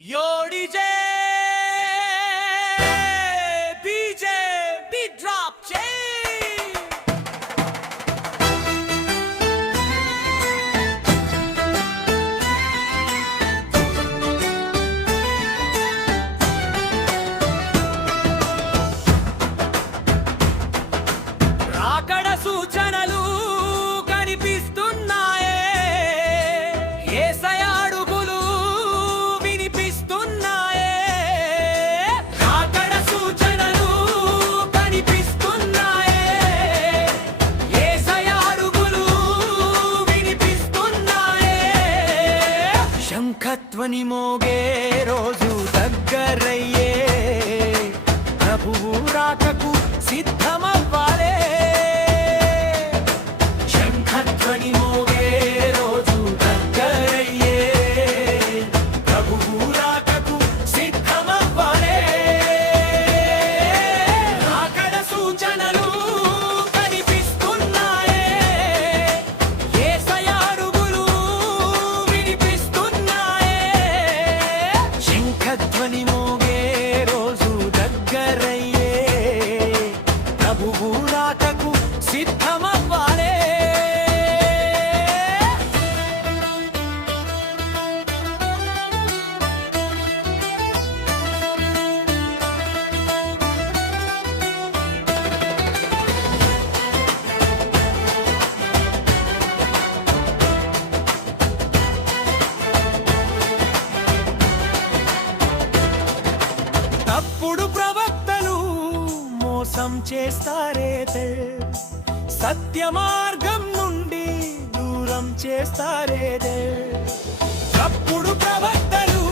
Yo DJ, DJ, beat drop, J. రాకడ సూచనలు కనిపిస్తున్నాయే, యేసయ్య అడుగులు వినిపిస్తున్నాయే. రాకడ సూచనలు కనిపిస్తున్నాయే, యేసయ్య అడుగులు వినిపిస్తున్నాయే. శంఖధ్వని మోగే రోజు దగ్గరయ్యే, ప్రభువు రాకకు సిద్ధమవ్వాలే. శంఖధ్వని మోగే రోజు దగ్గరయ్యే, ప్రభువు రాకకు సిద్ధమవ్వాలే. రాకడ సూచనలు కనిపిస్తున్నాయే, యేసయ్య అడుగులు వినిపిస్తున్నాయే. శంఖధ్వని మోగే రోజు దగ్గరయ్యే, ప్రభువు రాకకు సిద్ధమవ్వాలే. తప్పుడు ప్రవక్తలు మోసం చేస్తారే, సత్య మార్గం నుండి దూరం చేస్తారే. తప్పుడు ప్రవక్తలు